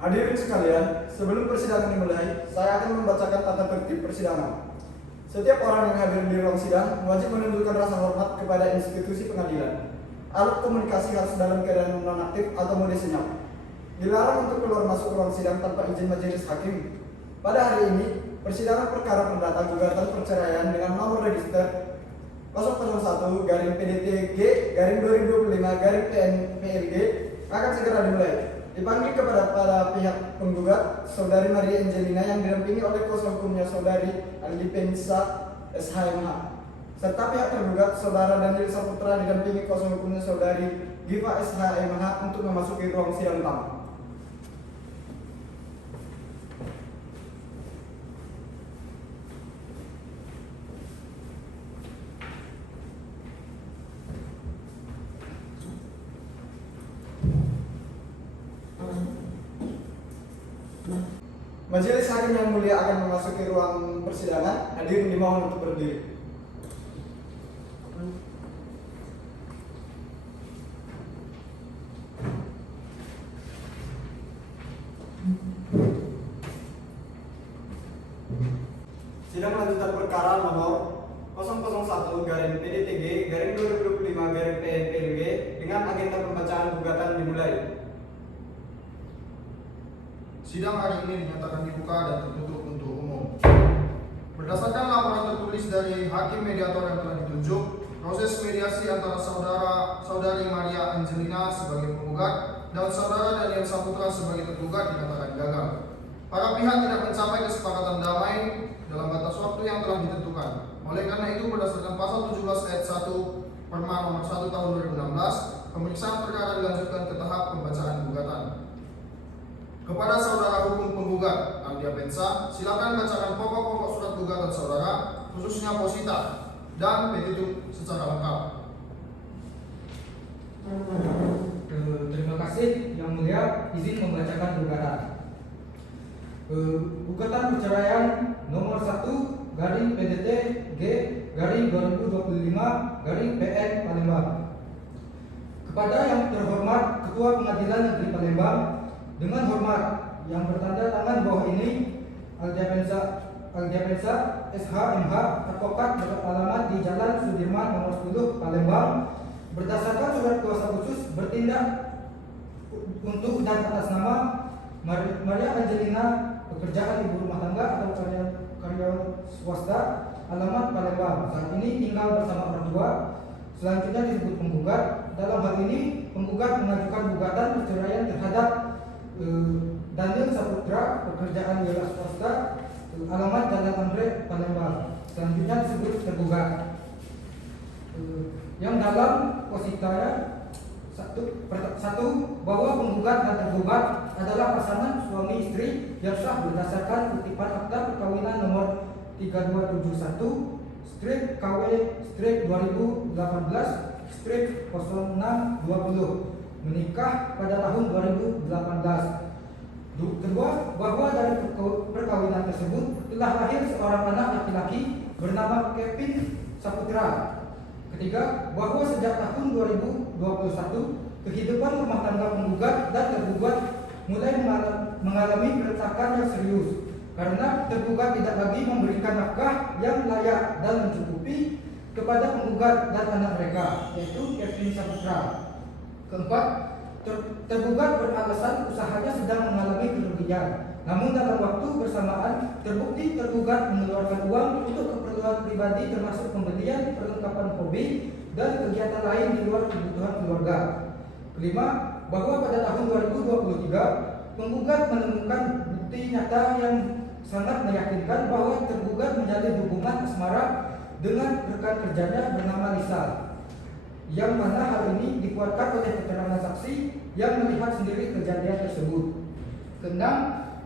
Hadirin sekalian, sebelum persidangan dimulai, saya akan membacakan tata tertib persidangan. Setiap orang yang hadir di ruang sidang wajib menunjukkan rasa hormat kepada institusi pengadilan. Alat komunikasi harus dalam keadaan nonaktif atau mode senyap. Dilarang untuk keluar masuk ruang sidang tanpa izin majelis hakim. Pada hari ini, persidangan perkara perdata gugatan perceraian dengan nomor register 001-PDTG-2025-PNPLG akan segera dimulai. Dipanggil kepada pihak penggugat, Saudari Maria Angelina yang didampingi oleh kuasa hukumnya Saudari Aldipensa SHMH, serta pihak tergugat Saudara Daniel Saputra didampingi kuasa hukumnya Saudari Giva SHMH untuk memasuki ruang sidang utama. Majelis hakim yang mulia akan memasuki ruang persidangan. Hadirin dimohon untuk berdiri. Sidang lanjutan perkara nomor 001-PDTG-2025-PNPLG dengan agenda pembacaan gugatan dimulai. Sidang hari ini dinyatakan dibuka dan tertutup untuk umum. Berdasarkan laporan tertulis dari hakim mediator yang telah ditunjuk, proses mediasi antara Saudari Maria Angelina sebagai penggugat dan Saudara Daniel Saputra sebagai tergugat dinyatakan gagal. Para pihak tidak mencapai kesepakatan damai dalam batas waktu yang telah ditentukan. Oleh karena itu, berdasarkan pasal 17 ayat 1 Perma nomor 1 tahun 2016, pemeriksaan perkara dilanjutkan ke tahap pembacaan gugatan. Kepada saudara hukum penggugat Aldia Pensa, silakan bacakan pokok-pokok surat gugatan saudara, khususnya posita dan petitum secara lengkap. Terima kasih Yang Mulia, izin membacakan gugatan. Gugatan perceraian nomor 1/PDT-G-2025-PN Palembang. Kepada yang terhormat Ketua Pengadilan Negeri Palembang, dengan hormat yang bertanda tangan bawah ini, Aldia Pensa SHMH, advokat beralamat di Jalan Sudirman nomor 10 Palembang, berdasarkan surat kuasa khusus bertindak untuk dan atas nama Maria Angelina, pekerjaan ibu rumah tangga atau karyawan swasta, alamat Palembang, saat ini tinggal bersama orang tua. Selanjutnya disebut penggugat. Dalam hal ini, penggugat mengajukan gugatan perceraian terhadap Daniel Saputra, pekerjaan ialah swasta, alamat Jalan Anggrek, Palembang. Selanjutnya disebut tergugat. Yang dalam positanya satu, bahwa penggugat dan tergugat adalah pasangan suami istri yang sah berdasarkan kutipan akta perkawinan nomor 3221/2018/0620 menikah pada tahun 2018. Kedua, bahwa dari perkawinan tersebut telah lahir seorang anak laki-laki bernama Kevin Saputra. Ketiga, bahwa sejak tahun 2021 kehidupan rumah tangga penggugat dan tergugat mulai mengalami keretakan yang serius karena tergugat tidak lagi memberikan nafkah yang layak dan mencukupi kepada penggugat dan anak mereka, yaitu Kevin Saputra. Keempat, tergugat beralasan usahanya sedang mengalami kerugian. Namun dalam waktu bersamaan terbukti tergugat mengeluarkan uang untuk keperluan pribadi termasuk pembelian perlengkapan hobi dan kegiatan lain di luar kebutuhan keluarga. Kelima, bahwa pada tahun 2023 penggugat menemukan bukti nyata yang sangat meyakinkan bahwa tergugat menjalin hubungan asmara dengan rekan kerjanya bernama Lisa, yang mana hal ini dikuatkan oleh keterangan saksi yang melihat sendiri kejadian tersebut. Keenam,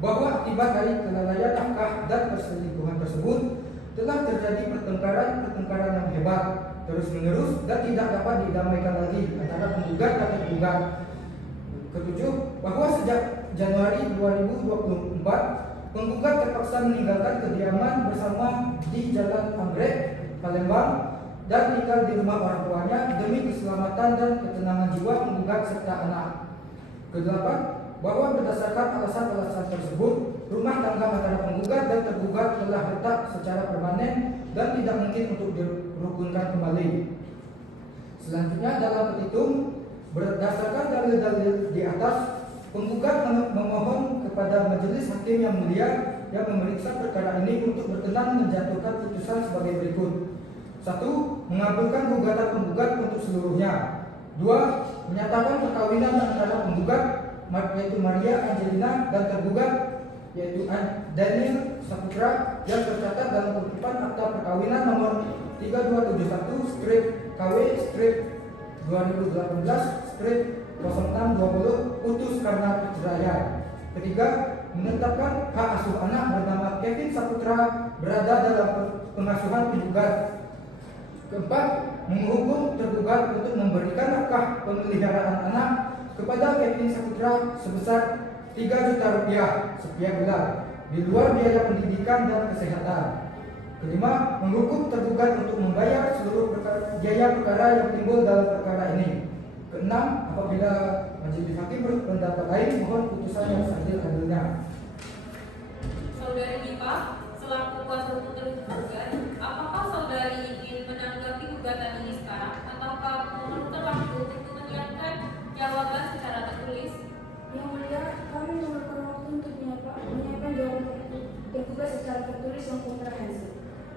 bahwa akibat dari kelalaian nafkah dan perselingkuhan tersebut telah terjadi pertengkaran yang hebat, terus-menerus dan tidak dapat didamaikan lagi antara penggugat dan tergugat. Ketujuh, bahwa sejak Januari 2024 penggugat terpaksa meninggalkan kediaman bersama di Jalan Anggrek, Palembang, dan tinggal di rumah orang tuanya demi keselamatan dan ketenangan jiwa penggugat serta anak. Kedelapan, bahwa berdasarkan alasan-alasan tersebut, rumah tangga antara penggugat dan tergugat telah retak secara permanen dan tidak mungkin untuk dirukunkan kembali. Selanjutnya dalam petitum, berdasarkan dalil-dalil di atas, penggugat memohon kepada majelis hakim yang mulia yang memeriksa perkara ini untuk berkenan menjatuhkan putusan sebagai berikut. 1. Mengabulkan gugatan penggugat untuk seluruhnya. 2. Menyatakan perkawinan antara penggugat yaitu Maria Angelina dan tergugat yaitu Daniel Saputra yang tercatat dalam kutipan akta perkawinan nomor 3271/KW/2018/0620 putus karena perceraian. 3. Menetapkan hak asuh anak bernama Kevin Saputra berada dalam pengasuhan penggugat. 4. Menghukum tergugat untuk memberikan nafkah pemeliharaan anak kepada Kevin Saputra sebesar 3 juta rupiah setiap bulan di luar biaya pendidikan dan kesehatan. 5. Menghukum tergugat untuk membayar seluruh biaya perkara yang timbul dalam perkara ini. 6. Apabila majelis hakim berpendapat lain, mohon putusan yang seadil-adilnya. Saudari Dipa, selaku kuasa hukum tergugat, apakah saudari ingin menanggapi gugatan ini sekarang ataukah memerlukan waktu untuk menyiapkan jawaban secara tertulis? Yang mulia, kami memerlukan waktu untuk menyiapkan jawaban tergugat secara tertulis yang komprehensif.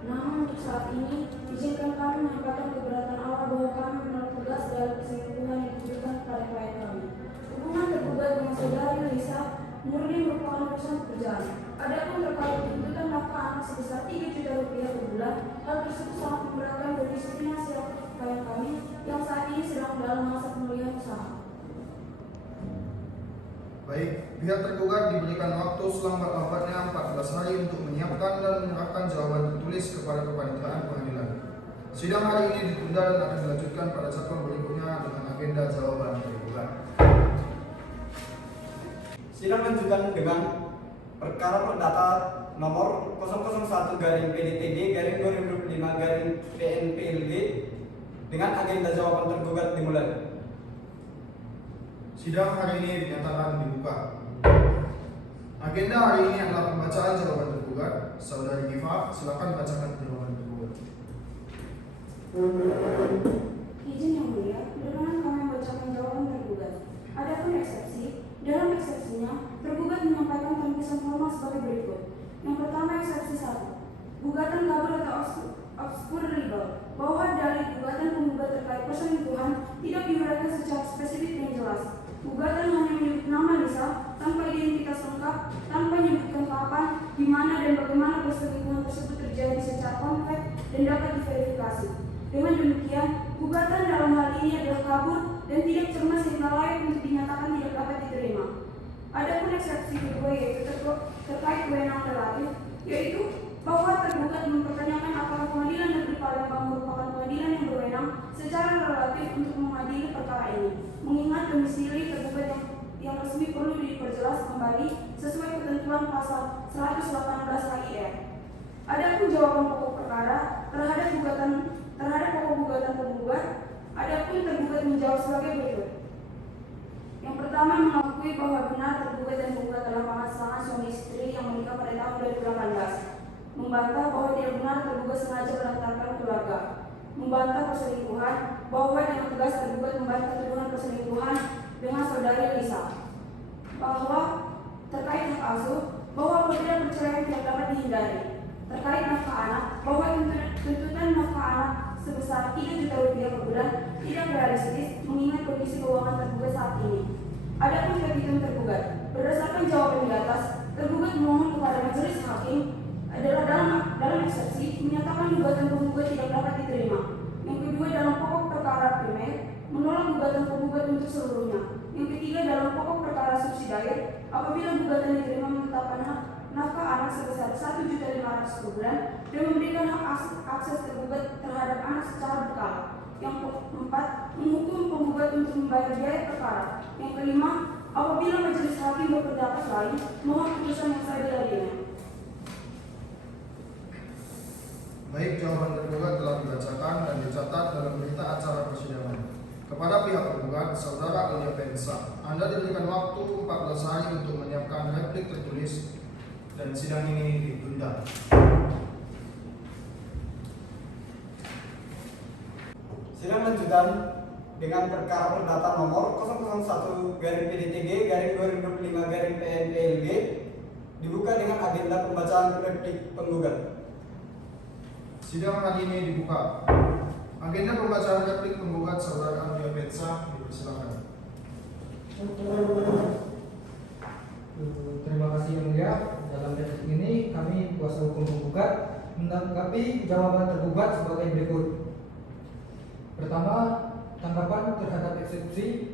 Namun untuk saat ini, izinkan kami menyampaikan keberatan awal bahwa kami menolak tegas dalam kesimpulan yang ditujukan kepada klien kami. Hubungan tergugat dengan saudari Lisa murni merupakan urusan pekerjaan. Adapun terkait tuntutan nafkah anak sebesar 3 juta rupiah per bulan, hal tersebut sangat memberatkan kondisi finansial klien kami yang saat ini sedang dalam masa pemulihan usaha. Baik, pihak tergugat diberikan waktu selambat-lambatnya 14 hari untuk menyiapkan dan menyerahkan jawaban tertulis kepada kepanitiaan pengadilan. Sidang hari ini ditunda dan akan dilanjutkan pada jadwal berikutnya dengan agenda jawaban tergugat. Sidang lanjutan dengan perkara perdata nomor 001-PDTG-2025-PNPLG dengan agenda jawaban tergugat dimulai. Sidang hari ini dinyatakan dibuka. Agenda hari ini adalah pembacaan jawaban tergugat. Saudari Giva, silakan bacakan jawaban tergugat. Izin yang mulia, berkenan kami membacakan jawaban tergugat. Adapun eksepsi, dalam eksepsinya, tergugat menyampaikan tempisan formal sebagai berikut. Yang pertama, eksepsi 1. Gugatan kabur atau obskur legal, bahwa dari gugatan penggugat terkait perselingkuhan tidak diuraikan secara spesifik yang jelas. Gugatan hanya menyebut nama Lisa tanpa identitas lengkap, tanpa menyebutkan kapan, di mana dan bagaimana perselingkuhan tersebut terjadi secara konkret dan dapat diverifikasi. Dengan demikian, gugatan dalam hal ini adalah kabur dan tidak cermat sehingga layak untuk dinyatakan tidak dapat diterima. Adapun eksepsi kedua yaitu terkait wewenang relatif, yaitu bahwa tergugat mempertanyakan apakah pengadilan negeri Palembang merupakan pengadilan yang berwenang secara relatif untuk mengadili perkara ini, mengingat domisili tergugat yang resmi perlu diperjelas kembali sesuai ketentuan pasal 118 KIR. Adapun jawaban pokok perkara terhadap pokok gugatan penggugat, adapun tergugat menjawab sebagai berikut. Yang pertama, mengakui bahwa benar tergugat dan penggugat dalam pasangan suami istri yang menikah pada tahun 2018. Membantah bahwa tidak benar tergugat sengaja melantarkan keluarga. Membantah perselingkuhan, bahwa dengan tegas tergugat membantah tuduhan perselingkuhan dengan saudari Lisa. Bahwa terkait hak asuh, bahwa apabila perceraian tidak dapat dihindari. Terkait nafkah anak, bahwa tuntutan nafkah anak sebesar 3 juta rupiah per bulan tidak realistis mengingat kondisi keuangan tergugat saat ini. Adapun petitum tergugat, berdasarkan jawaban di atas, tergugat memohon kepada majelis hakim adalah dalam eksepsi menyatakan gugatan penggugat tidak dapat diterima. Yang kedua, dalam pokok perkara primer menolak gugatan penggugat untuk seluruhnya. Yang ketiga, dalam pokok perkara subsidiar apabila gugatan diterima menetapkan nafkah anak sebesar 1.500.000 per bulan dan memberikan hak akses tergugat terhadap anak secara berkala. Yang keempat, menghukum penggugat untuk membayar biaya perkara. Yang kelima, apabila majelis hakim berpendapat lain, mohon putusan yang seadil-adilnya. Baik, jawaban tergugat telah dibacakan dan dicatat dalam berita acara persidangan. Kepada pihak tergugat, Saudara Aulia Pensa, Anda diberikan waktu 14 hari untuk menyiapkan replik tertulis dan sidang ini ditunda. Sidang lanjutan dengan perkara perdata nomor 001/PDTG/2025/PNPLG dibuka dengan agenda pembacaan replik penggugat. Sidang hari ini dibuka. Agenda pembacaan replik penggugat Saudara Aulia Pensa dipersilakan. Terima kasih Yang Mulia. Dalam replik ini kami kuasa hukum penggugat menanggapi jawaban tergugat sebagai berikut. Pertama, tanggapan terhadap eksepsi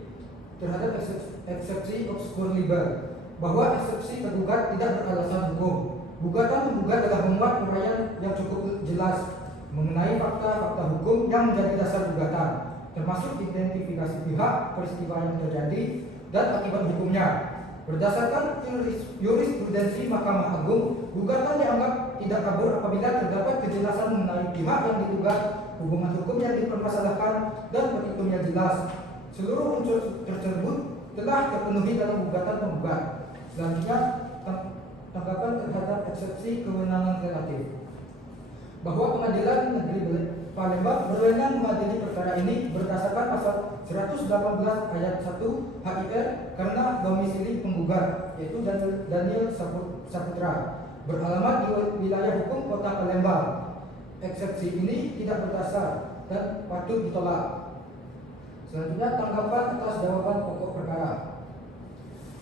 obscur liber, bahwa eksepsi tergugat tidak beralasan hukum. Gugatan penggugat telah memuat uraian yang cukup jelas mengenai fakta-fakta hukum yang menjadi dasar gugatan, termasuk identifikasi pihak, peristiwa yang terjadi, dan akibat hukumnya. Berdasarkan jurisprudensi Mahkamah Agung, gugatan dianggap tidak kabur apabila terdapat kejelasan mengenai pihak yang digugat, hubungan hukum yang dipermasalahkan, dan petitumnya jelas. Seluruh unsur tersebut telah terpenuhi dalam gugatan penggugat. Selanjutnya, tanggapan terhadap eksepsi kewenangan relatif, bahwa Pengadilan Negeri Palembang berwenang mengadili perkara ini berdasarkan pasal 118 ayat 1 HIR karena domisili penggugat, yaitu Daniel Saputra, beralamat di wilayah hukum Kota Palembang. Eksepsi ini tidak berdasar dan patut ditolak. Selanjutnya, tanggapan atas jawaban pokok perkara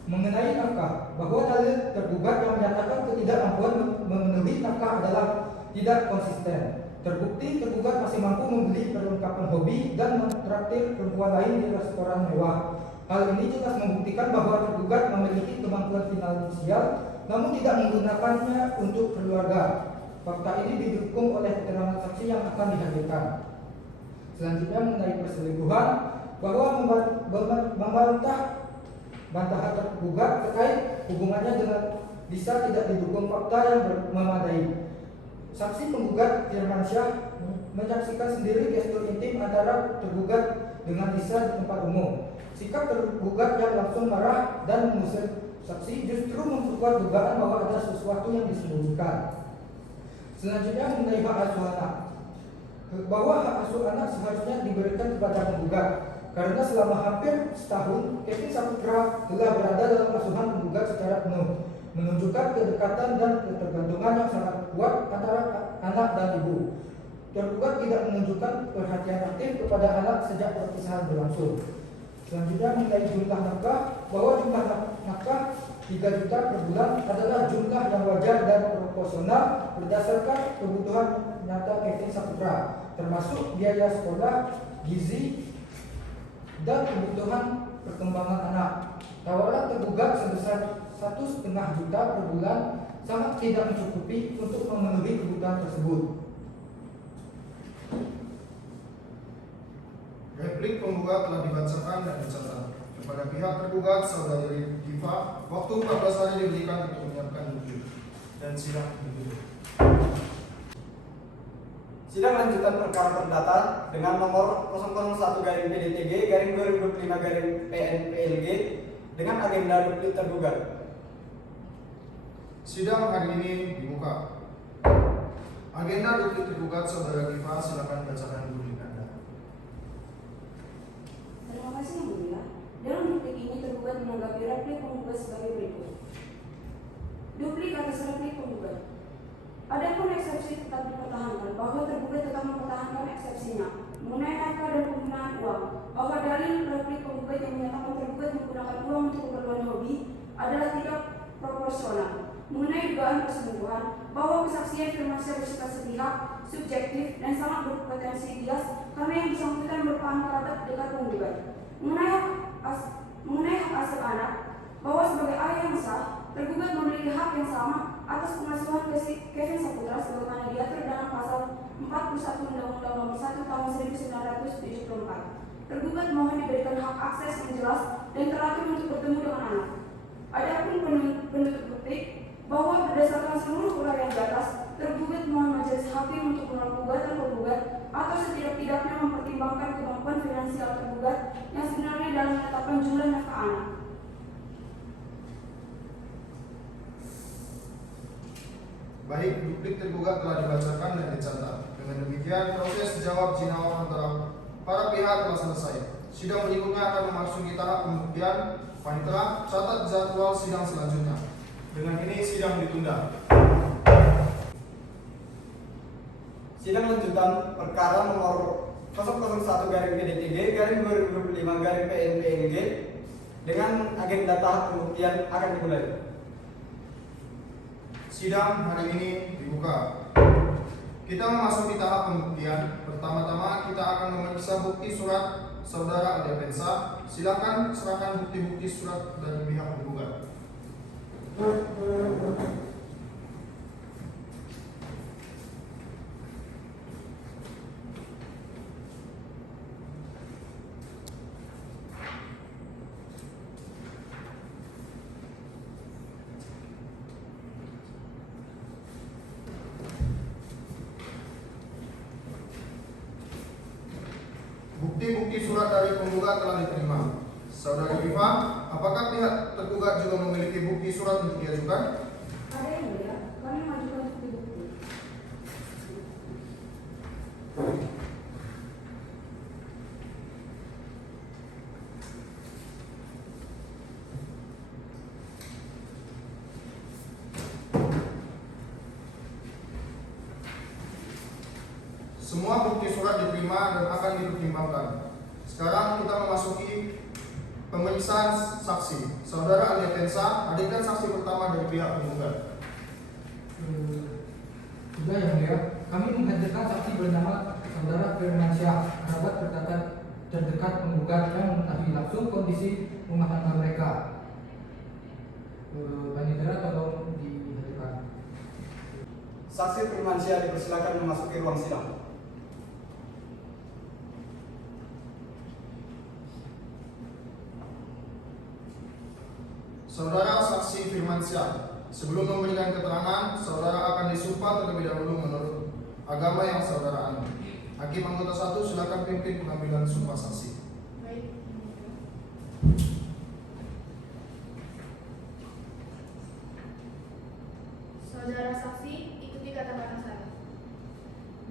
mengenai nafkah, bahwa dalil tergugat yang menyatakan ketidakmampuan memenuhi nafkah adalah tidak konsisten. Terbukti tergugat masih mampu membeli perlengkapan hobi dan mentraktir perempuan lain di restoran mewah. Hal ini jelas membuktikan bahwa tergugat memiliki kemampuan finansial namun tidak menggunakannya untuk keluarga. Fakta ini didukung oleh keterangan saksi yang akan dihadirkan. Selanjutnya, mengenai perselingkuhan, bahwa membantah bantahan tergugat terkait hubungannya dengan Lisa tidak didukung fakta yang memadai. Saksi penggugat Firmansyah menyaksikan sendiri gestur intim antara tergugat dengan Lisa di tempat umum. Sikap tergugat yang langsung marah dan mengusir saksi justru memperkuat dugaan bahwa ada sesuatu yang disembunyikan. Selanjutnya, mengenai hak asuh anak, bahwa hak asuh anak seharusnya diberikan kepada penggugat karena selama hampir setahun Kevin Saputra telah berada dalam asuhan penggugat secara penuh, menunjukkan kedekatan dan ketergantungan yang sangat kuat antara anak dan ibu. Tergugat tidak menunjukkan perhatian aktif kepada anak sejak perpisahan berlangsung. Selanjutnya, mengenai jumlah nafkah, bahwa jumlah nafkah 3 juta per bulan adalah jumlah yang wajar dan proporsional berdasarkan kebutuhan nyata Kevin Saputra, termasuk biaya sekolah, gizi, dan kebutuhan perkembangan anak. Tawaran tergugat sebesar 1,5 juta per bulan sangat tidak mencukupi untuk memenuhi kebutuhan tersebut. Replik penggugat telah dibacakan dan dicatat. Kepada pihak tergugat, Saudari Diva, waktu 14 hari diberikan untuk menyiapkan bukti dan sidang ditutup. Sidang lanjutan perkara perdata dengan nomor 001/PDTG/2025/PNPLG dengan agenda replik tergugat. Sidang hari ini dibuka. Agenda replik tergugat Saudara Diva, silakan bacakan bukti Anda. Terima kasih Yang Mulia. Dalam replik ini tergugat menanggapi replik penggugat sebagai berikut. Duplik atas replik penggugat. Adapun eksepsi tetap dipertahankan, bahwa tergugat tetap mempertahankan eksepsinya mengenai angka dan penggunaan uang, bahwa dalil replik penggugat yang menyatakan tergugat menggunakan uang untuk keperluan hobi adalah tidak proporsional. Mengenai dugaan perselingkuhan, bahwa kesaksian Firmansyah bersifat sepihak, subjektif, dan sangat berpotensi bias karena yang bersangkutan merupakan kerabat dekat penggugat. Mengenai hak asuh anak, bahwa sebagai ayah yang sah, tergugat memiliki hak yang sama atas pengasuhan Kevin Saputra sebagaimana diatur dalam pasal 41 Undang-Undang Nomor 1 Tahun 1974. Tergugat mohon diberikan hak akses yang jelas dan teratur untuk bertemu dengan anak. Adapun penuntut bukti, bahwa berdasarkan seluruh uraian di atas, tergugat mohon majelis hakim untuk menolak gugatan penggugat atau setidak-tidaknya mempertimbangkan mempertimbangkan kemampuan finansial tergugat yang sebenarnya dalam menetapkan jumlah nafkah anak. Baik, duplik tergugat telah dibacakan dan dicatat. Dengan demikian, proses jawab jinawa antara para pihak telah selesai. Sidang berikutnya akan memasuki tahap pembuktian. Panitera, catat jadwal sidang selanjutnya. Dengan ini sidang ditunda. Sidang lanjutan perkara nomor 001/GDTG/2025/PNPNG dengan agenda tahap pembuktian akan dimulai. Sidang hari ini dibuka. Kita memasuki tahap pembuktian. Pertama-tama kita akan memeriksa bukti surat saudara Aldepensa. Silakan serahkan bukti-bukti surat dari pihak penggugat. Bukti-bukti surat dari penggugat telah diterima. Saudari Viva, apakah pihak tergugat juga memiliki bukti surat untuk diajukan? Ada yang mulia, kami mengajukan bukti-bukti. Semua bukti surat diterima dan akan dipertimbangkan. Sekarang kita memasuki pemeriksaan saksi. Saudara Aldepensa, hadirkan saksi pertama dari pihak penggugat. Sudah yang mulia, kami menghadirkan saksi bernama Saudara Firmansyah, kerabat terdekat penggugat yang mengetahui langsung kondisi rumah tangga mereka. Panitera tolong dihadirkan. Saksi Firmansyah dipersilakan memasuki ruang sidang. Saudara saksi Firmansyah, sebelum memberikan keterangan, saudara akan disumpah terlebih dahulu menurut agama yang saudara anut. Hakim anggota 1, silakan pimpin pengambilan sumpah saksi. Baik. Saudara saksi, ikuti kata-kata saya.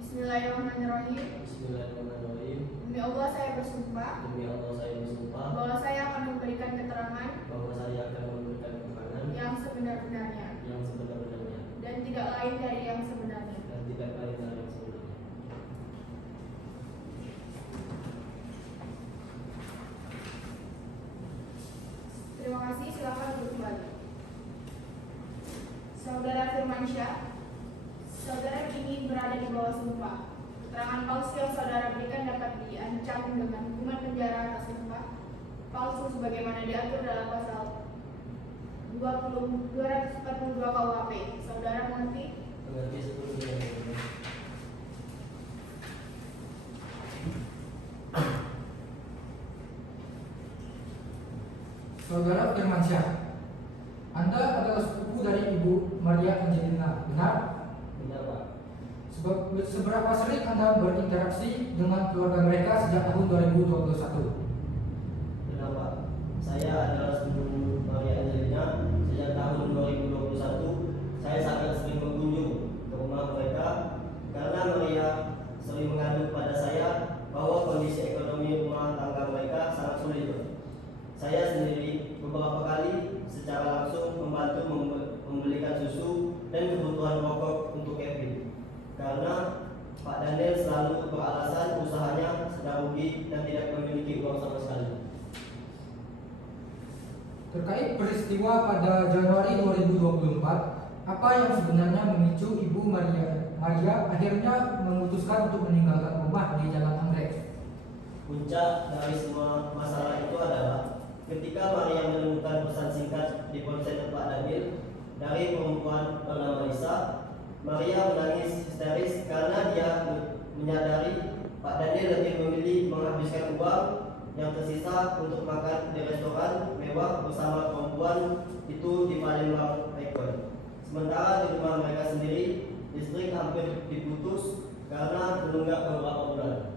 Bismillahirrahmanirrahim. Bismillahirrahmanirrahim. Demi Allah saya bersumpah Demi Allah saya bersumpah bahwa saya akan memberikan keterangan bahwa saya akan memberikan keterangan yang sebenar-benarnya yang sebenar-benarnya dan tidak lain dari yang sebenarnya. dan tidak lain dari yang sebenarnya. Terima kasih, silakan duduk kembali. Saudara Firmansyah, saudara kini berada di bawah sumpah. Keterangan palsu yang saudara berikan dapat diancam dengan hukuman penjara atas sumpah palsu sebagaimana diatur dalam pasal 242 KUHP. Saudara mengerti? Mengerti sepenuhnya. Saudara Firmansyah, Anda adalah sepupu dari Ibu Maria Angelina, benar? Benar Pak. Seberapa sering Anda berinteraksi dengan keluarga mereka sejak tahun 2021? Benar Pak. Saya adalah sepupu Maria Angelina. Sejak tahun 2021 saya sangat sering berkunjung ke rumah mereka karena Maria sering mengadu pada saya bahwa kondisi ekonomi rumah tangga mereka sangat sulit. Saya sendiri beberapa kali secara langsung membantu membelikan susu dan kebutuhan pokok untuk Kevin karena Pak Daniel selalu beralasan usahanya sedang rugi dan tidak memiliki uang sama sekali. Terkait peristiwa pada Januari 2024, apa yang sebenarnya memicu Ibu Maria akhirnya memutuskan untuk meninggalkan rumah di Jalan Anggrek? Puncak dari semua masalah itu adalah ketika Maria menemukan pesan singkat di ponsel Pak Daniel dari perempuan bernama Lisa. Maria menangis histeris karena dia menyadari Pak Daniel lebih memilih menghabiskan uang yang tersisa untuk makan di restoran mewah bersama perempuan itu di Palembang Icon. Sementara di rumah mereka sendiri, listrik hampir diputus karena menunggak beberapa bulan.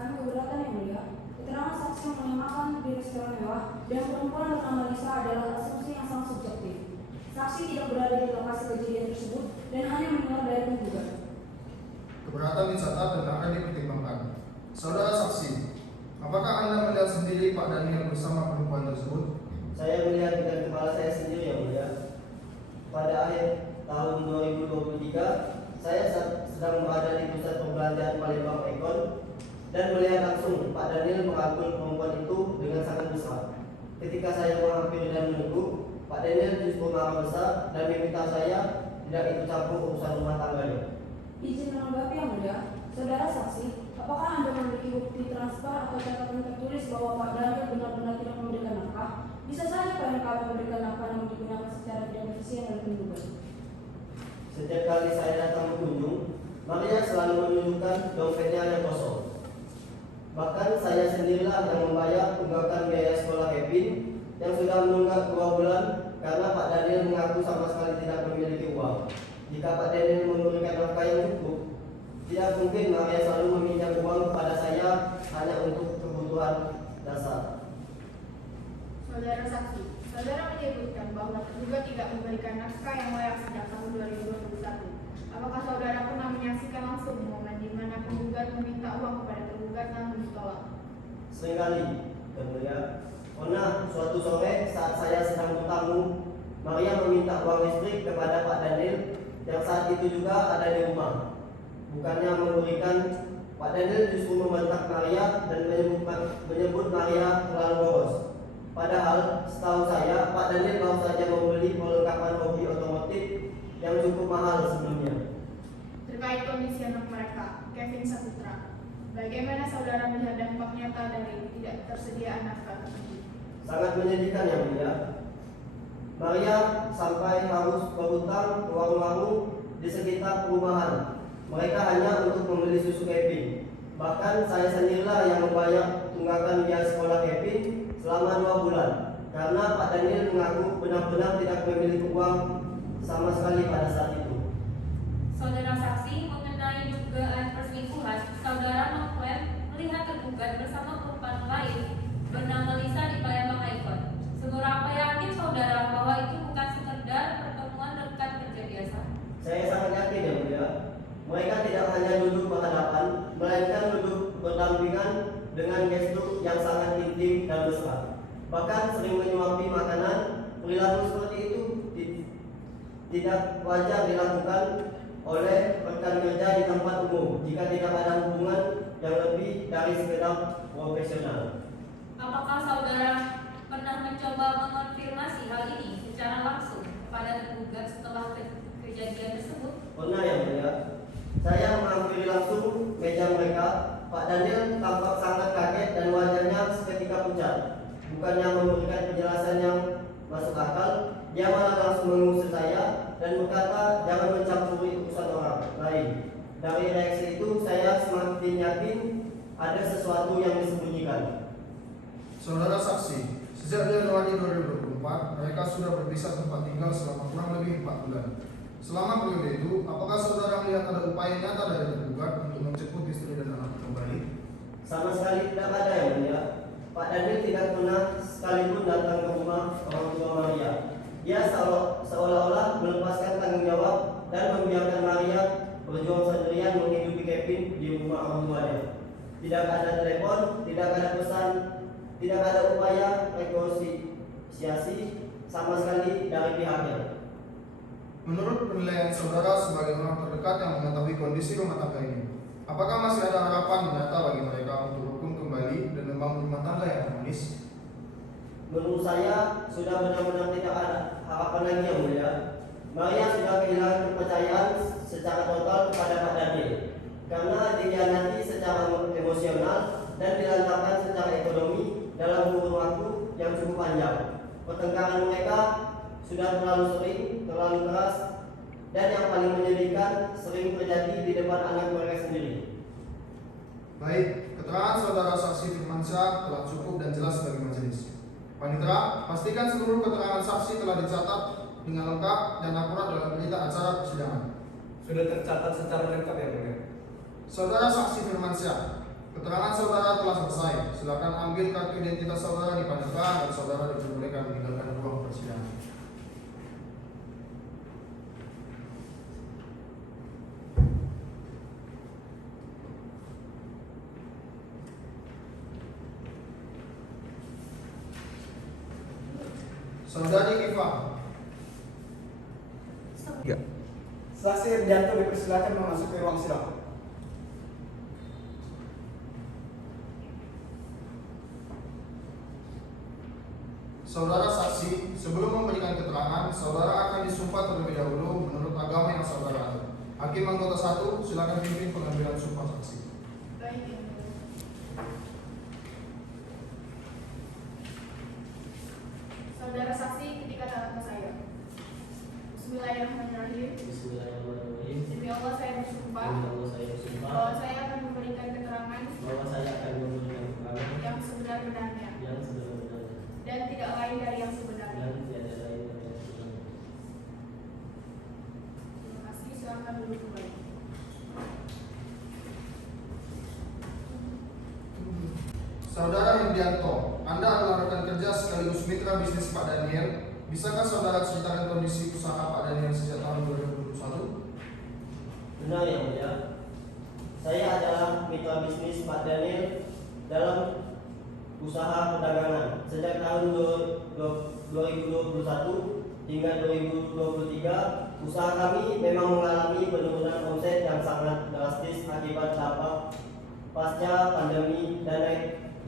Kami keberatan yang mulia. Keterangan saksi yang menyamakan di restoran mewah dan perempuan bernama Lisa adalah asumsi yang sangat subjektif. Saksi tidak berada di lokasi kejadian tersebut dan hanya mendengar dari penggugat. Keberatan dicatat dan akan dipertimbangkan. Saudara saksi, apakah Anda melihat sendiri Pak Daniel bersama perempuan tersebut? Saya melihat dengan kepala saya sendiri yang mulia. Pada akhir tahun 2023, saya sedang berada di pusat perbelanjaan Palembang Ekon dan melihat langsung Pak Daniel merangkul perempuan itu dengan sangat besar. Ketika saya menghampiri dan menunggu, Pak Daniel justru marah besar dan meminta saya tidak ikut campur urusan rumah tangganya. Izin menanggapi yang mulia. Saudara saksi, apakah Anda memiliki bukti transfer atau catatan tertulis bahwa Pak Daniel benar-benar tidak memberikan nafkah? Bisa saja PNKW memberikan nafkah namun digunakan secara tidak efisien oleh penggugat. Setiap kali saya datang berkunjung, Maria selalu menunjukkan dompetnya yang kosong. Bahkan saya sendirilah yang membayar tunggakan biaya sekolah Kevin yang sudah menunggak 2 bulan karena Pak Daniel mengaku sama sekali tidak memiliki uang. Jika Pak Daniel memberikan nafkah yang cukup, tidak mungkin Maria selalu meminjam uang kepada saya hanya untuk kebutuhan dasar. Saudara saksi, saudara menyebutkan bahwa terduga tidak memberikan nafkah yang layak sejak tahun 2021. Apakah saudara pernah menyaksikan langsung momen di mana penggugat meminta uang kepada tergugat namun ditolak? Seringkali, yang mulia, pernah suatu sore saat saya sedang bertamu, Maria meminta uang listrik kepada Pak Daniel yang saat itu juga ada di rumah. Bukannya memberikan, Pak Daniel justru membentak Maria dan menyebut Maria terlalu boros. Padahal setahu saya Pak Daniel baru saja membeli perlengkapan hobi otomotif yang cukup mahal sebelumnya. Terkait kondisi anak mereka, Kevin Saputra, bagaimana saudara melihat dampak nyata dari tidak tersediaan nafkah tersebut? Sangat menyedihkan yang mulia. Maria sampai harus berhutang ke warung-warung di sekitar perumahan. Mereka hanya untuk membeli susu Kevin. Bahkan saya sendirilah yang membayar tunggakan biaya sekolah Kevin selama 2 bulan karena Pak Daniel mengaku benar-benar tidak memiliki uang sama sekali pada saat itu. Saudara saksi mengenai dugaan perselingkuhan, saudara mengklaim melihat tergugat bersama perempuan lain bernama Lisa di Palembang Icon. Seberapa yakin saudara bahwa itu bukan sekedar pertemuan rekan kerja biasa? Saya sangat yakin yang mulia. Mereka tidak hanya duduk berhadapan, melainkan duduk berdampingan dengan gestur yang sangat intim dan mesra. Bahkan sering menyuapi makanan. Perilaku seperti itu tidak wajar dilakukan oleh rekan kerja di tempat umum jika tidak ada hubungan yang lebih dari sekedar profesional. Apakah saudara pernah mencoba mengonfirmasi hal ini secara langsung kepada tergugat setelah kejadian tersebut? Pernah yang mulia. Saya menghampiri langsung meja mereka. Pak Daniel tampak sangat kaget dan wajahnya seketika pucat. Bukannya memberikan penjelasan yang masuk akal, dia malah langsung mengusir saya dan berkata jangan mencampuri urusan orang lain. Dari reaksi itu saya semakin yakin ada sesuatu yang disembunyikan. Saudara saksi, sejak Januari 2024, mereka sudah berpisah tempat tinggal selama kurang lebih 4 bulan. Selama periode itu, apakah saudara melihat ada upaya nyata dari tergugat untuk menjemput istri dan anak kembali? Sama sekali tidak ada yang mulia. Pak Daniel tidak pernah sekalipun datang ke rumah orang tua Maria. Dia seolah-olah melepaskan tanggung jawab dan membiarkan Maria berjuang sendirian menghidupi Kevin di rumah orang tuanya. Tidak ada telepon, tidak ada pesan, tidak ada upaya negosiasi sama sekali dari pihaknya. Menurut penilaian saudara sebagai orang terdekat yang mengetahui kondisi rumah tangga ini, apakah masih ada harapan nyata bagi mereka untuk rukun kembali dan membangun rumah tangga yang harmonis? Menurut saya sudah benar-benar tidak ada harapan lagi yang mulia. Maria sudah kehilangan kepercayaan secara total kepada Pak Daniel karena dikhianati secara emosional dan dilantarkan secara ekonomi dalam kurun waktu yang cukup panjang. Pertengkaran mereka sudah terlalu sering, terlalu keras, dan yang paling menyedihkan sering terjadi di depan anak mereka sendiri. Baik, keterangan saudara saksi Firmansyah telah cukup dan jelas bagi majelis. Panitera, pastikan seluruh keterangan saksi telah dicatat dengan lengkap dan akurat dalam berita acara persidangan. Sudah tercatat secara lengkap ya mulia. Saudara saksi Firmansyah, Keterangan saudara telah selesai. Silakan ambil kartu identitas saudara di panitera dan saudara diperbolehkan meninggalkan ruang persidangan. Saudari Iva. Saksi Erdianto dipersilakan memasuki ruang sidang. Saudara saksi, sebelum memberikan keterangan, saudara akan disumpah terlebih dahulu menurut agama yang saudara anut. Hakim anggota 1, silakan pimpin pengambilan sumpah saksi. Baik, Yang Mulia. Saudara saksi, ketika tangan saya. Bismillahirrahmanirrahim. Bismillahirrahmanirrahim. Demi Allah saya bersumpah Demi Allah saya bersumpah bahwa saya akan memberikan keterangan bahwa saya akan memberikan keterangan yang sebenar-benarnya yang sebenar-benarnya dan tidak lain dari yang sebenarnya. dan tiada lain dari yang sebenarnya. Terima kasih, silakan duduk kembali. Saudara Erdianto, Anda adalah rekan kerja sekaligus mitra bisnis Pak Daniel. Bisakah saudara ceritakan kondisi usaha Pak Daniel sejak tahun 2021? Benar Yang Mulia. Saya adalah mitra bisnis Pak Daniel dalam usaha perdagangan sejak tahun 2021 hingga 2023. Usaha kami memang mengalami penurunan omset yang sangat drastis akibat dampak pasca pandemi dan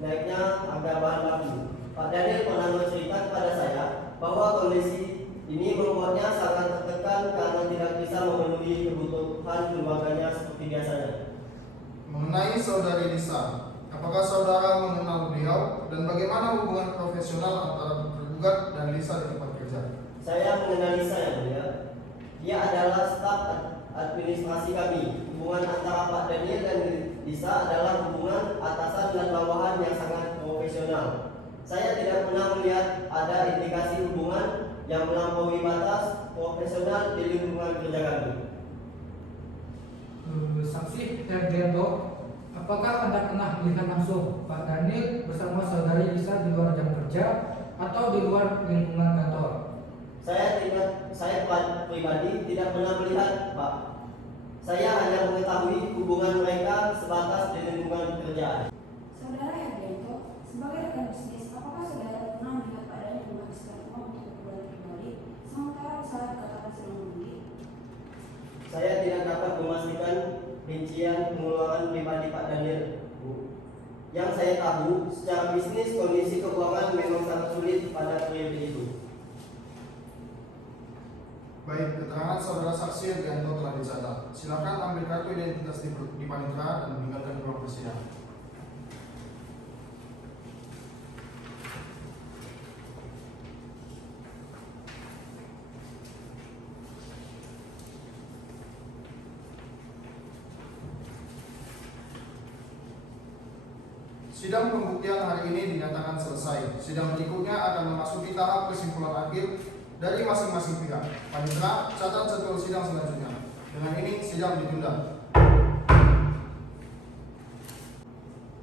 naiknya harga bahan baku. Pak Daniel pernah bercerita kepada saya bahwa kondisi ini membuatnya sangat tertekan karena tidak bisa memenuhi kebutuhan keluarganya seperti biasanya. Mengenai saudari Lisa, apakah saudara mengenal beliau dan bagaimana hubungan profesional antara tergugat dan Lisa di tempat kerja? Saya mengenali Lisa Yang Mulia. Dia adalah staf administrasi kami. Hubungan antara Pak Daniel dan Lisa adalah hubungan atasan dan bawahan yang sangat profesional. Saya tidak pernah melihat ada indikasi hubungan yang melampaui batas profesional di lingkungan kerja kami. Saksi Erdianto, apakah Anda pernah melihat langsung Pak Daniel bersama saudari Lisa di luar jam kerja atau di luar lingkungan kantor? Saya pribadi tidak pernah melihat, Pak. Saya hanya mengetahui hubungan mereka sebatas di lingkungan pekerjaan. Saudara Erdianto, sebagai rekan bisnis, apakah saudara pernah melihat Pak Daniel menghabiskan uang untuk keperluan pribadi sementara usaha dikatakan sedang merugi? Saya tidak dapat memastikan rincian pengeluaran pribadi Pak Daniel, Bu. Yang saya tahu, secara bisnis kondisi keuangan memang sangat sulit pada periode itu. Baik, keterangan saudara saksi Erdianto telah dicatat. Silakan ambil kartu identitas di panitera dan meninggalkan ruang persidangan. Sidang pembuktian hari ini dinyatakan selesai. Sidang berikutnya akan memasuki tahap kesimpulan akhir dari masing-masing pihak. Panitera, catat jadwal sidang selanjutnya. Dengan ini sidang ditunda.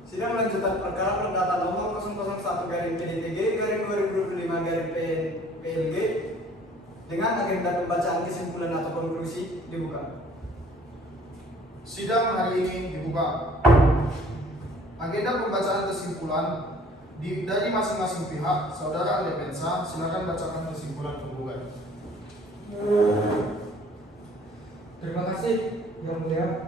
Sidang lanjutan perkara perdata nomor 001/PDTG/2025/PLG dengan agenda pembacaan kesimpulan atau konklusi dibuka. Sidang hari ini dibuka. Agenda pembacaan kesimpulan dari masing-masing pihak. Saudara Lepensa, silakan bacakan kesimpulan penggugat. Terima kasih Yang Mulia.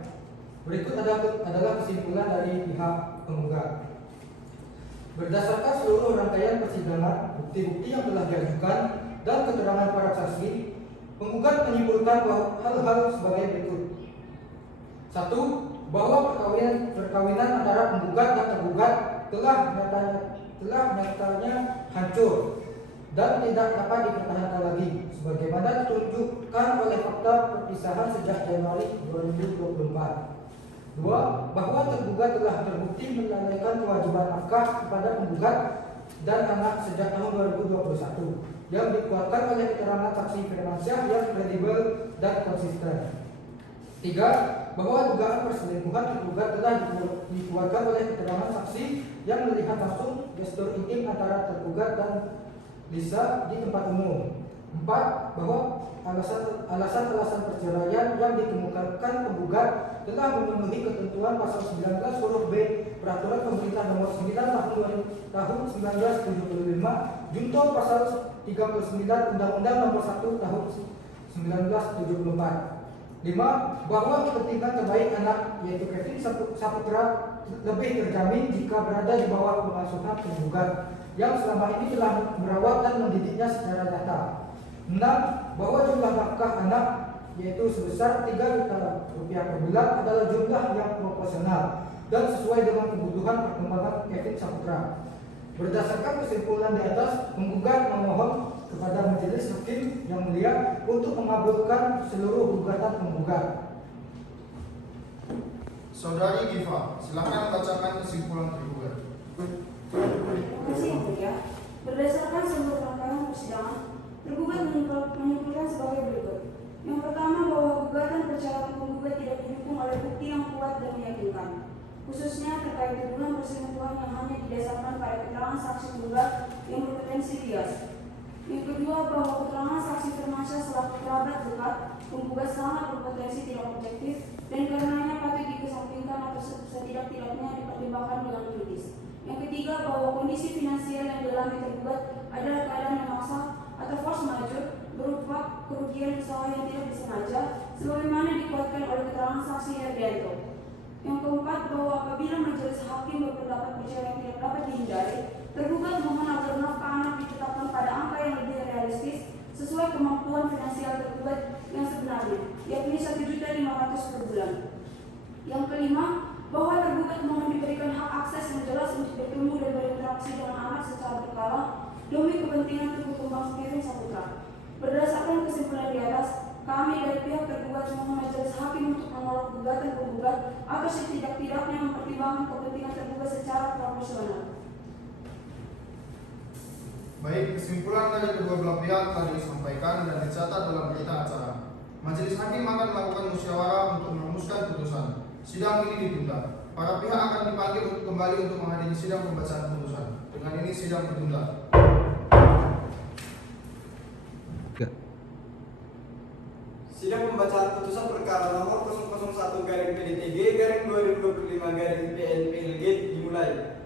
Berikut adalah kesimpulan dari pihak penggugat. Berdasarkan seluruh rangkaian persidangan, bukti-bukti yang telah diajukan dan keterangan para saksi, penggugat menyimpulkan bahwa hal-hal sebagai berikut. 1. Bahwa perkawinan antara penggugat dan tergugat telah nyatanya hancur dan tidak dapat dipertahankan lagi, sebagaimana ditunjukkan oleh fakta perpisahan sejak Januari 2024. 2. Bahwa tergugat telah terbukti menunaikan kewajiban nafkah kepada penggugat dan anak sejak tahun 2021 yang dikuatkan oleh keterangan saksi Firmansyah yang kredibel dan konsisten. 3. bahwa dugaan perselingkuhan tergugat telah dikuatkan oleh keterangan saksi yang melihat langsung gestur intim antara tergugat dan Lisa di tempat umum. 4. Bahwa alasan-alasan perceraian yang dikemukakan penggugat telah memenuhi ketentuan pasal 19 huruf B Peraturan Pemerintah Nomor 9 Tahun 1975 junto pasal 39 Undang-Undang Nomor 1 Tahun 1974. 5. Bahwa kepentingan terbaik anak yaitu Kevin Saputra lebih terjamin jika berada di bawah pengasuhan penggugat yang selama ini telah merawat dan mendidiknya secara nyata. 6. Bahwa jumlah nafkah anak yaitu sebesar 3 juta rupiah per bulan adalah jumlah yang proporsional dan sesuai dengan kebutuhan perkembangan Kevin Saputra. Berdasarkan kesimpulan di atas, penggugat memohon kepada majelis hakim yang mulia untuk mengabulkan seluruh gugatan penggugat. Saudari Giva, silakan bacakan kesimpulan tergugat. Terima kasih yang mulia. Berdasarkan seluruh rangkaian persidangan, tergugat menyimpulkan sebagai berikut. Yang pertama, bahwa gugatan perceraian penggugat tidak didukung oleh bukti yang kuat dan meyakinkan, khususnya terkait tuduhan perselingkuhan yang hanya didasarkan pada keterangan saksi tunggal yang berpotensi bias. Yang kedua, bahwa keterangan saksi Firmansyah selaku kerabat dekat penggugat sangat berpotensi tidak objektif dan karenanya patut dikesampingkan atau setidak-tidaknya dipertimbangkan dengan kritis. Yang ketiga, bahwa kondisi finansial yang dialami tergugat adalah keadaan yang memaksa atau force majeure berupa kerugian usaha yang tidak disengaja, sebagaimana dikuatkan oleh keterangan saksi Herdianto. Yang keempat, bahwa apabila majelis hakim berpendapat perceraian tidak dapat dihindari, tergugat mohon agar nafkah anak ditetapkan pada angka yang lebih realistis sesuai kemampuan finansial tergugat yang sebenarnya, yakni 1.500.000 per bulan. Yang kelima, bahwa tergugat mohon diberikan hak akses yang jelas untuk bertemu dan berinteraksi dengan anak secara berkala demi kepentingan tubuh kembang Kevin Saputra. Berdasarkan kesimpulan di atas, kami dari pihak tergugat mohon majelis hakim untuk menolak gugatan penggugat atau setidak-tidaknya mempertimbangkan kepentingan tergugat secara proporsional. Baik, kesimpulan dari kedua belah pihak telah disampaikan dan dicatat dalam berita acara. Majelis hakim akan melakukan musyawarah untuk merumuskan putusan. Sidang ini ditunda. Para pihak akan dipanggil untuk kembali untuk menghadiri sidang pembacaan putusan. Dengan ini sidang tertunda. Sidang pembacaan putusan perkara nomor 001/PDTG/2025/PN dimulai.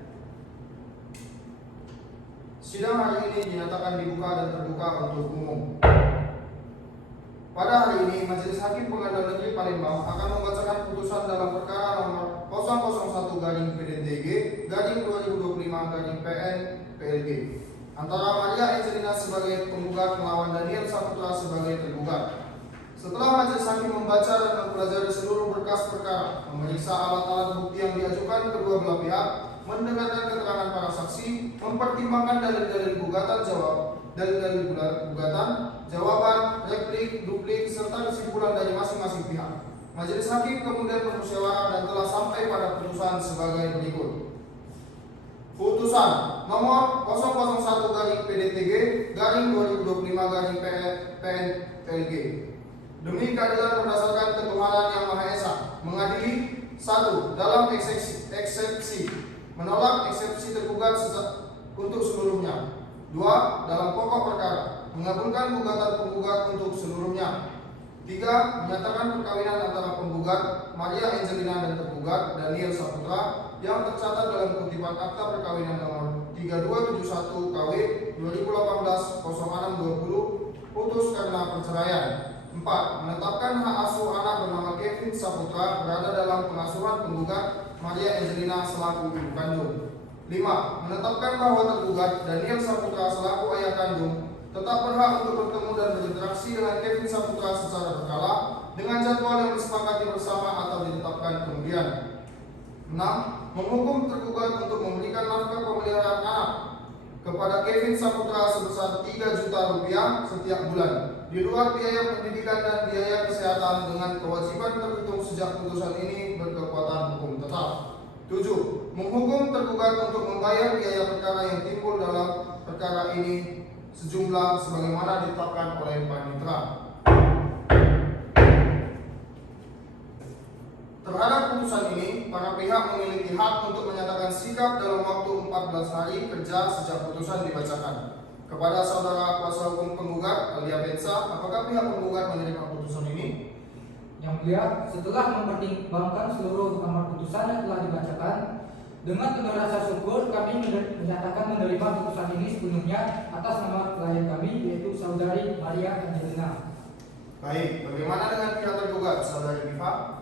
Sidang hari ini dinyatakan dibuka dan terbuka untuk umum. Pada hari ini, Majelis Hakim Pengadilan Negeri Palembang akan membacakan putusan dalam perkara nomor 001/PDTG/2025/PN/PLG antara Maria Angelina sebagai penggugat melawan Daniel Saputra sebagai tergugat. Setelah Majelis Hakim membaca dan mempelajari seluruh berkas perkara, memeriksa alat-alat bukti yang diajukan kedua belah pihak, mendengarkan keterangan para saksi, mempertimbangkan dalil-dalil gugatan jawaban, replik, duplik, serta kesimpulan dari masing-masing pihak. Majelis Hakim kemudian bermusyawarah dan telah sampai pada putusan sebagai berikut. Putusan nomor 001/PDTG/2025/PN/PLG. Demi keadilan berdasarkan ketuhanan yang Maha Esa, mengadili 1. Dalam eksepsi menolak eksepsi tergugat untuk seluruhnya. 2. Dalam pokok perkara mengabulkan gugatan penggugat untuk seluruhnya. 3. Menyatakan perkawinan antara penggugat Maria Angelina dan tergugat Daniel Saputra yang tercatat dalam kutipan akta perkawinan nomor 3271 KW 2018-0620 putus karena perceraian. 4. Menetapkan hak asuh anak bernama Kevin Saputra berada dalam pengasuhan penggugat Maria Angelina selaku ibu kandung. 5. Menetapkan bahwa tergugat Daniel Saputra selaku ayah kandung tetap berhak untuk bertemu dan berinteraksi dengan Kevin Saputra secara berkala dengan jadwal yang disepakati bersama atau ditetapkan kemudian. 6. Menghukum tergugat untuk memberikan nafkah pemeliharaan anak kepada Kevin Saputra sebesar 3 juta rupiah setiap bulan di luar biaya pendidikan dan biaya kesehatan dengan kewajiban terhitung sejak putusan ini berkekuatan hukum tetap. 7. Menghukum tergugat untuk membayar biaya perkara yang timbul dalam perkara ini sejumlah sebagaimana ditetapkan oleh panitera. Terhadap putusan ini, para pihak memiliki hak untuk menyatakan sikap dalam waktu 14 hari kerja sejak putusan dibacakan. Kepada saudara kuasa hukum penggugat, Alia Bensa, apakah pihak penggugat menerima putusan ini? Yang mulia, setelah mempertimbangkan seluruh amar putusan yang telah dibacakan, dengan penuh rasa syukur kami menyatakan menerima putusan ini sepenuhnya atas nama klien kami, yaitu saudari Maria Angelina. Baik, bagaimana dengan pihak tergugat, saudari Diva?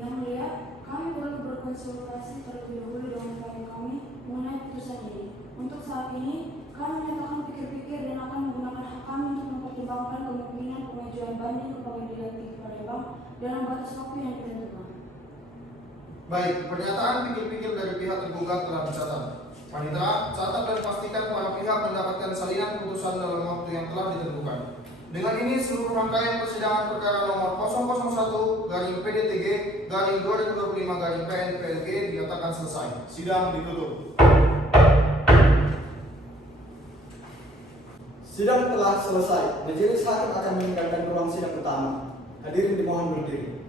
Yang mulia, kami perlu berkonsultasi terlebih dahulu dengan klien kami mengenai putusan ini. Untuk saat ini, kami menyatakan pikir-pikir dan akan menggunakan hak kami untuk mempertimbangkan kemungkinan pengajuan banding ke Pengadilan Tinggi Palembang dalam batas waktu yang ditentukan. Baik, pernyataan pikir-pikir dari pihak tergugat telah dicatat. Panitera, catat dan pastikan para pihak mendapatkan salinan putusan dalam waktu yang telah ditentukan. Dengan ini seluruh rangkaian persidangan perkara nomor 001/PDTG/2025/PN/PLG dinyatakan selesai. Sidang ditutup. Sidang telah selesai. Majelis hakim akan meninggalkan ruang sidang utama. Hadirin dimohon berdiri.